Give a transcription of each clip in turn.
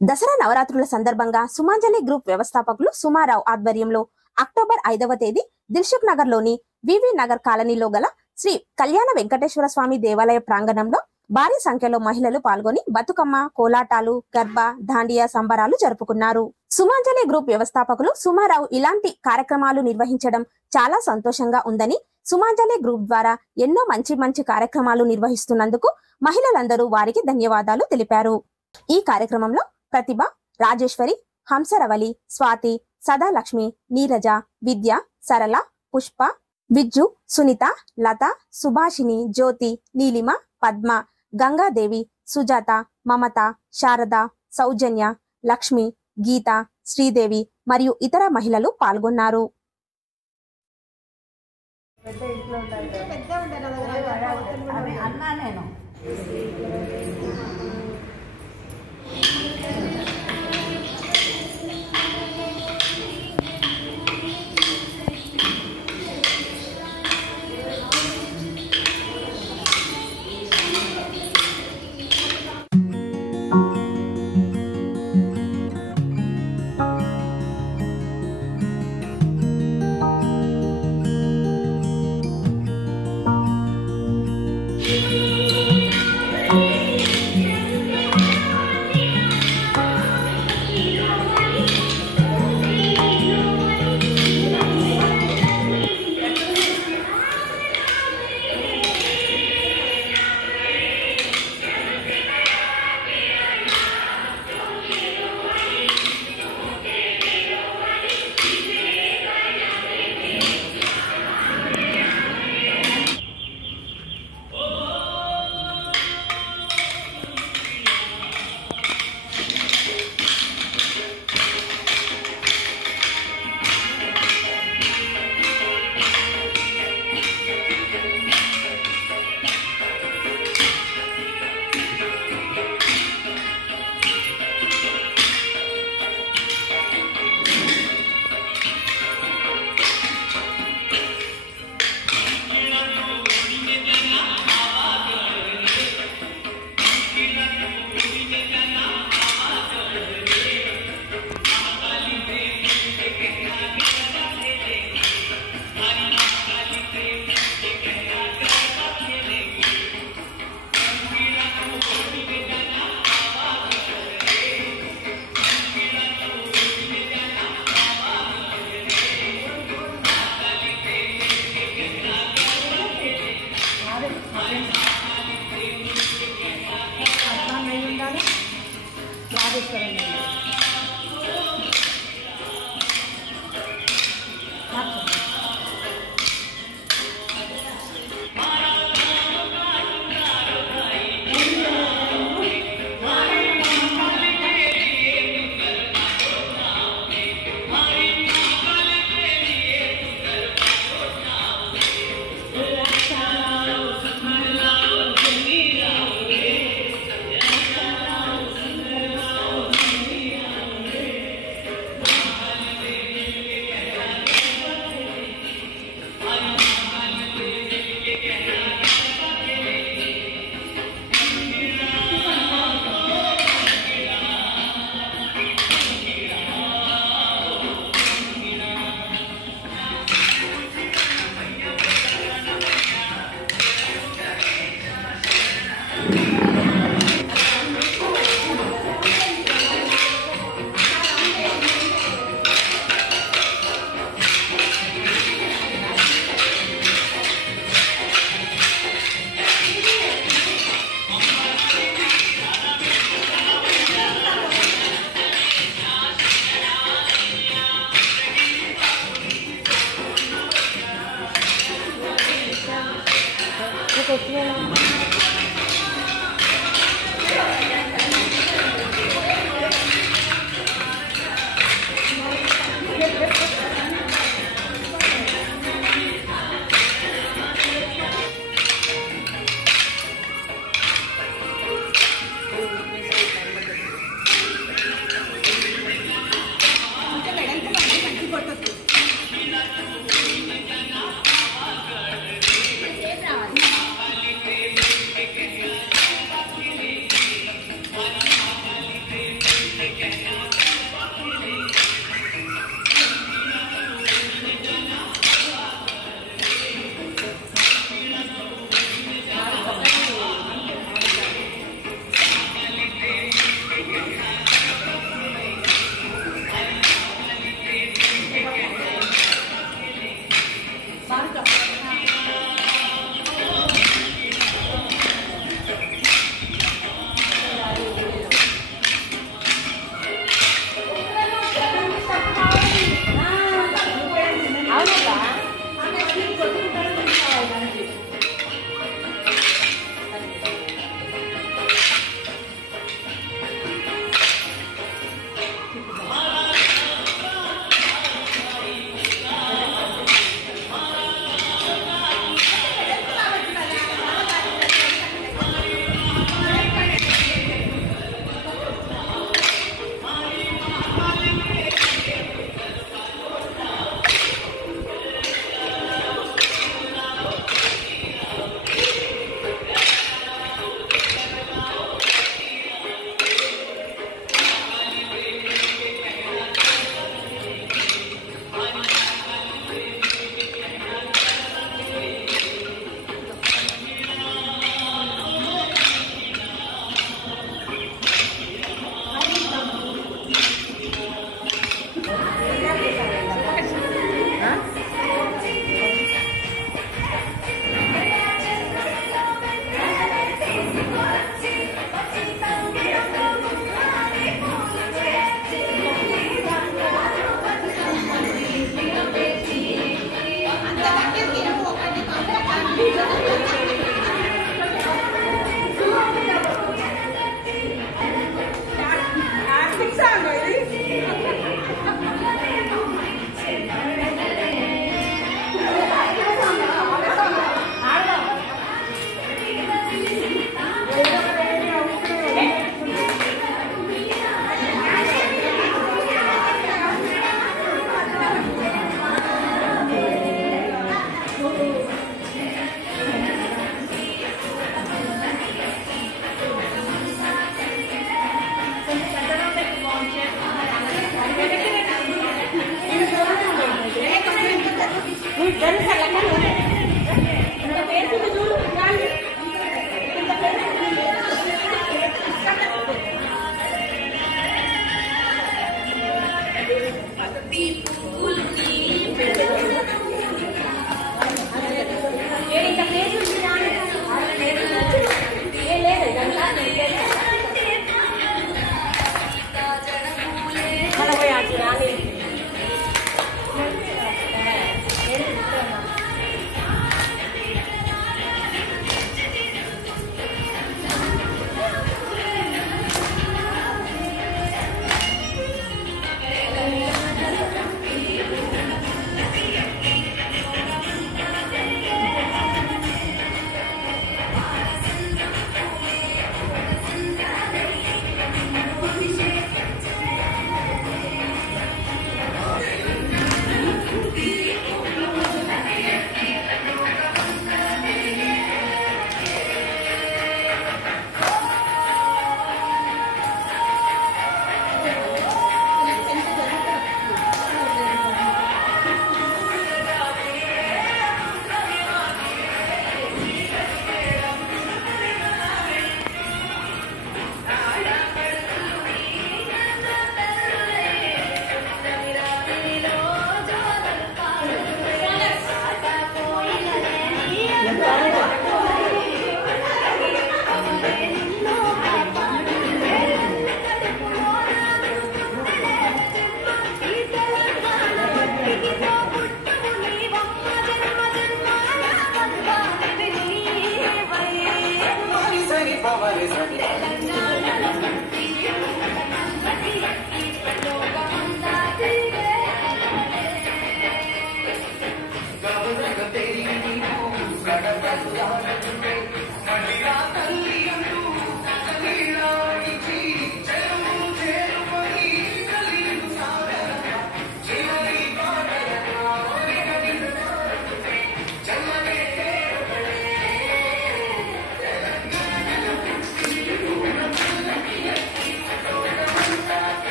దసరా నవరాత్రుల సందర్భంగా సుమాంజలి గ్రూప్ వ్యవస్థాపకులు సుమారావు ఆధ్వర్యంలో అక్టోబర్ 5వ తేదీ దిల్సుఖ్ నగర్ లోని వివి నగర్ కాలనీలో గల శ్రీ కళ్యాణ వెంకటేశ్వర స్వామి దేవాలయ ప్రాంగణంలో భారీ సంఖ్యలో మహిళలు పాల్గొని బతుకమ్మ, కోలాటాలు, గర్బ, దాండియా సంబరాలు జరుపుకున్నారు. సుమాంజలి గ్రూప్ వ్యవస్థాపకులు సుమారావు ఇలాంటి కార్యక్రమాలు నిర్వహించడం చాలా సంతోషంగా ఉందని, సుమాంజలి గ్రూప్ ద్వారా ఎన్నో మంచి కార్యక్రమాలు నిర్వహిస్తున్నందుకు మహిళలందరూ వారికి ధన్యవాదాలు తెలిపారు. ఈ కార్యక్రమంలో ప్రతిభ, రాజేశ్వరి, హంసరవలి, స్వాతి, సదాలక్ష్మి, నీరజ, విద్య, సరళ, పుష్ప, విజ్జు, సునీత, లత, సుభాషిణి, జ్యోతి, నీలిమ, పద్మ, గంగాదేవి, సుజాత, మమత, శారద, సౌజన్య, లక్ష్మి, గీత, శ్రీదేవి మరియు ఇతర మహిళలు పాల్గొన్నారు.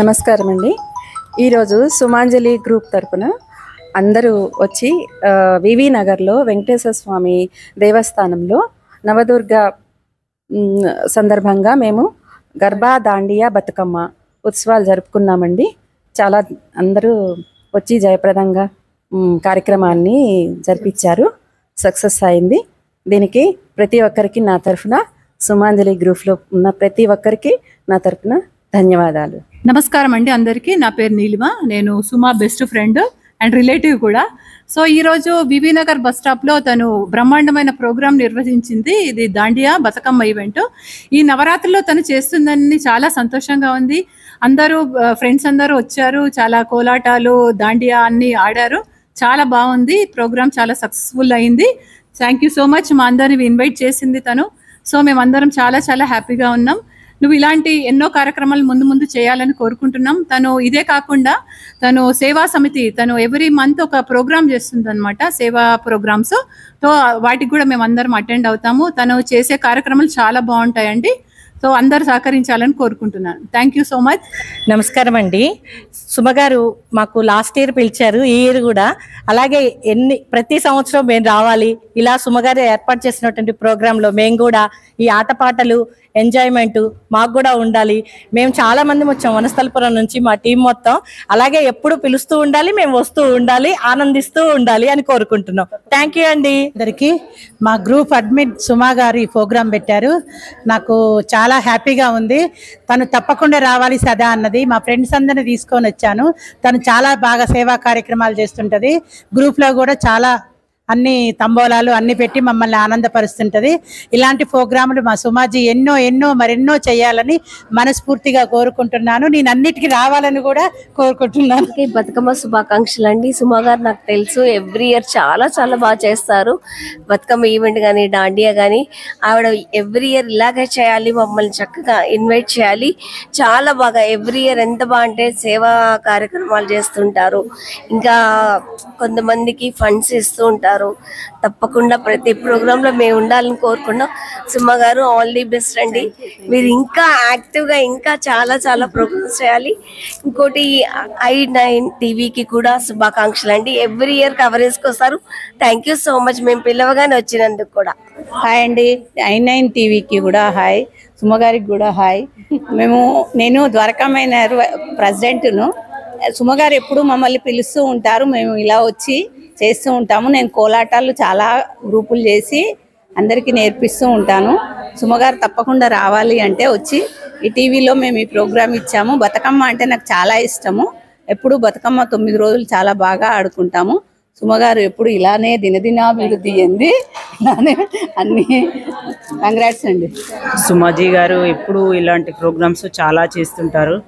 నమస్కారం అండి. ఈరోజు సుమాంజలి గ్రూప్ తరపున అందరూ వచ్చి వివి నగర్లో వెంకటేశ్వర స్వామి దేవస్థానంలో నవదుర్గ సందర్భంగా మేము గర్భా దాండియా బతుకమ్మ ఉత్సవాలు జరుపుకున్నామండి. చాలా అందరూ వచ్చి జయప్రదంగా కార్యక్రమాన్ని జరిపించారు. సక్సెస్ అయింది. దీనికి ప్రతి ఒక్కరికి నా తరఫున, సుమాంజలి గ్రూప్లో ఉన్న ప్రతి ఒక్కరికి నా తరఫున ధన్యవాదాలు. నమస్కారం అండి అందరికీ. నా పేరు నీలిమ. నేను సుమా బెస్ట్ ఫ్రెండ్ అండ్ రిలేటివ్ కూడా. సో ఈరోజు వివి నగర్ బస్ స్టాప్లో తను బ్రహ్మాండమైన ప్రోగ్రాం నిర్వహించింది. ఇది దాండియా బతుకమ్మ ఈవెంట్. ఈ నవరాత్రిలో తను చేస్తుందని చాలా సంతోషంగా ఉంది. అందరూ ఫ్రెండ్స్ అందరూ వచ్చారు. చాలా కోలాటాలు, దాండియా అన్ని ఆడారు. చాలా బాగుంది ప్రోగ్రామ్. చాలా సక్సెస్ఫుల్ అయింది. Thank you so much. మా అందరిని ఇన్వైట్ చేసింది తను. సో మేమందరం చాలా చాలా హ్యాపీగా ఉన్నాం. నువ్వు ఇలాంటి ఎన్నో కార్యక్రమాలు ముందు ముందు చేయాలని కోరుకుంటున్నాం. తను ఇదే కాకుండా తను సేవా సమితి, తను ఎవ్రీ మంత్ ఒక ప్రోగ్రామ్ చేస్తుంది అనమాట, సేవా ప్రోగ్రామ్స్. సో వాటికి కూడా మేము అందరం అటెండ్ అవుతాము. తను చేసే కార్యక్రమాలు చాలా బాగుంటాయండి. సో అందరు సహకరించాలని కోరుకుంటున్నాను. Thank you so much. నమస్కారం అండి. సుమగారు మాకు లాస్ట్ ఇయర్ పిలిచారు, ఈ ఇయర్ కూడా అలాగే ప్రతి సంవత్సరం మేము రావాలి. ఇలా సుమగారు ఏర్పాటు చేసినటువంటి ప్రోగ్రాంలో మేము కూడా ఈ ఆటపాటలు ఎంజాయ్మెంట్ మాకు కూడా ఉండాలి. మేము చాలా మంది వచ్చాం వనస్థలపురం నుంచి, మా టీం మొత్తం. అలాగే ఎప్పుడు పిలుస్తూ ఉండాలి, మేము వస్తూ ఉండాలి, ఆనందిస్తూ ఉండాలి అని కోరుకుంటున్నాం. థ్యాంక్ యూ అండి అందరికి. మా గ్రూప్ అడ్మిన్ సుమా గారు ఈ ప్రోగ్రాం పెట్టారు. నాకు చాలా హ్యాపీగా ఉంది. తను తప్పకుండా రావాలి సదా అన్నది. మా ఫ్రెండ్స్ అందరిని తీసుకొని వచ్చాను. తను చాలా బాగా సేవా కార్యక్రమాలు చేస్తుంటది. గ్రూప్ లో కూడా చాలా అన్ని తంబోలాలు అన్ని పెట్టి మమ్మల్ని ఆనందపరుస్తుంటది. ఇలాంటి ప్రోగ్రాములు మా సుమాజీ మరెన్నో చేయాలని మనస్ఫూర్తిగా కోరుకుంటున్నాను. నేను అన్నిటికీ రావాలని కూడా కోరుకుంటున్నాను. బతుకమ్మ శుభాకాంక్షలు అండి. సుమా గారు నాకు తెలుసు, ఎవ్రీ ఇయర్ చాలా చాలా బాగా చేస్తారు. బతుకమ్మ ఈవెంట్ కానీ దాండియా కానీ ఆవిడ ఎవ్రీ ఇయర్ ఇలాగే చేయాలి, మమ్మల్ని చక్కగా ఇన్వైట్ చేయాలి. చాలా బాగా ఎవ్రీ ఇయర్ ఎంత బాగా అంటే సేవా కార్యక్రమాలు చేస్తుంటారు. ఇంకా కొంతమందికి ఫండ్స్ ఇస్తూ ఉంటారు. తప్పకుండా ప్రతి ప్రోగ్రామ్ లో మేము ఉండాలని కోరుకున్నాం. సుమా గారు ఆల్ ది బెస్ట్ అండి. మీరు ఇంకా యాక్టివ్ గా ఇంకా చాలా చాలా ప్రోగ్రామ్స్ చేయాలి. ఇంకోటి i9 టీవీకి కూడా శుభాకాంక్షలు అండి. ఎవ్రీ ఇయర్ కవరేజ్కి వస్తారు. థ్యాంక్ యూ సో మచ్ మేము పిలవగానే వచ్చినందుకు కూడా. హాయ్ అండి. i9 టీవీకి కూడా హాయ్, సుమగారికి కూడా హాయ్. నేను ద్వారకామైన ప్రెసిడెంట్ను. సుమగారు ఎప్పుడు మమ్మల్ని పిలుస్తూ ఉంటారు. మేము ఇలా వచ్చి చేస్తూ ఉంటాము. నేను కోలాటాలు చాలా గ్రూపులు చేసి అందరికీ నేర్పిస్తూ ఉంటాను. సుమగారు తప్పకుండా రావాలి అంటే వచ్చి ఈ టీవీలో మేము ఈ ప్రోగ్రామ్ ఇచ్చాము. బతుకమ్మ అంటే నాకు చాలా ఇష్టము. ఎప్పుడు బతుకమ్మ 9 రోజులు చాలా బాగా ఆడుకుంటాము. సుమగారు ఎప్పుడు ఇలానే దినదినాభివృద్ధి చెంది ఇలానే అన్ని కంగ్రాట్స్ అండి. సుమాజీ గారు ఎప్పుడు ఇలాంటి ప్రోగ్రామ్స్ చాలా చేస్తుంటారు.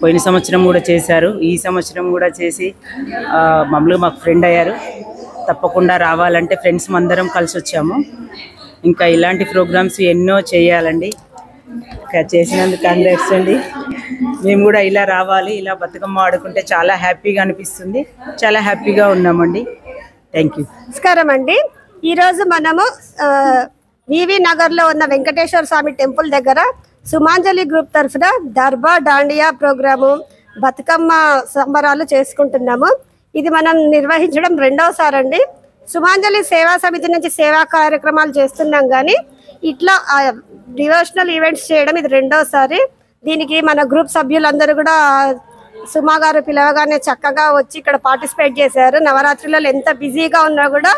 పోయిన సంవత్సరం కూడా చేశారు, ఈ సంవత్సరం కూడా చేసి మాకు ఫ్రెండ్ అయ్యారు. తప్పకుండా రావాలంటే ఫ్రెండ్స్ అందరం కలిసి వచ్చాము. ఇంకా ఇలాంటి ప్రోగ్రామ్స్ ఎన్నో చేయాలండి. చేసినందుకు కంగ్రాట్స్ అండి. మేము కూడా ఇలా రావాలి, ఇలా బతుకమ్మ ఆడుకుంటే చాలా హ్యాపీగా అనిపిస్తుంది. చాలా హ్యాపీగా ఉన్నామండి. Thank you. నమస్కారం అండి. ఈరోజు మనము వివి నగర్లో ఉన్న వెంకటేశ్వర స్వామి టెంపుల్ దగ్గర సుమాంజలి గ్రూప్ తరఫున దర్బా దాండియా ప్రోగ్రాము బతుకమ్మ సంబరాలు చేసుకుంటున్నాము. ఇది మనం నిర్వహించడం 2వసారి అండి. సుమాంజలి సేవా సమితి నుంచి సేవా కార్యక్రమాలు చేస్తున్నాం, కానీ ఇట్లా డివోషనల్ ఈవెంట్స్ చేయడం ఇది 2వసారి. దీనికి మన గ్రూప్ సభ్యులందరూ కూడా సుమా గారు పిలవగానే చక్కగా వచ్చి ఇక్కడ పార్టిసిపేట్ చేశారు. నవరాత్రులలో ఎంత బిజీగా ఉన్నా కూడా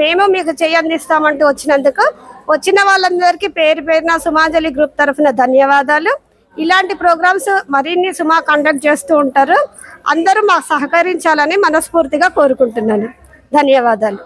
మేము మీకు అందిస్తామంటూ వచ్చినందుకు వచ్చిన వాళ్ళందరికీ పేరు పేరున సుమాంజలి గ్రూప్ తరఫున ధన్యవాదాలు. ఇలాంటి ప్రోగ్రామ్స్ మరిన్ని సుమా కండక్ట్ చేస్తూ ఉంటారు. అందరూ మాకు సహకరించాలని మనస్ఫూర్తిగా కోరుకుంటున్నాను. ధన్యవాదాలు.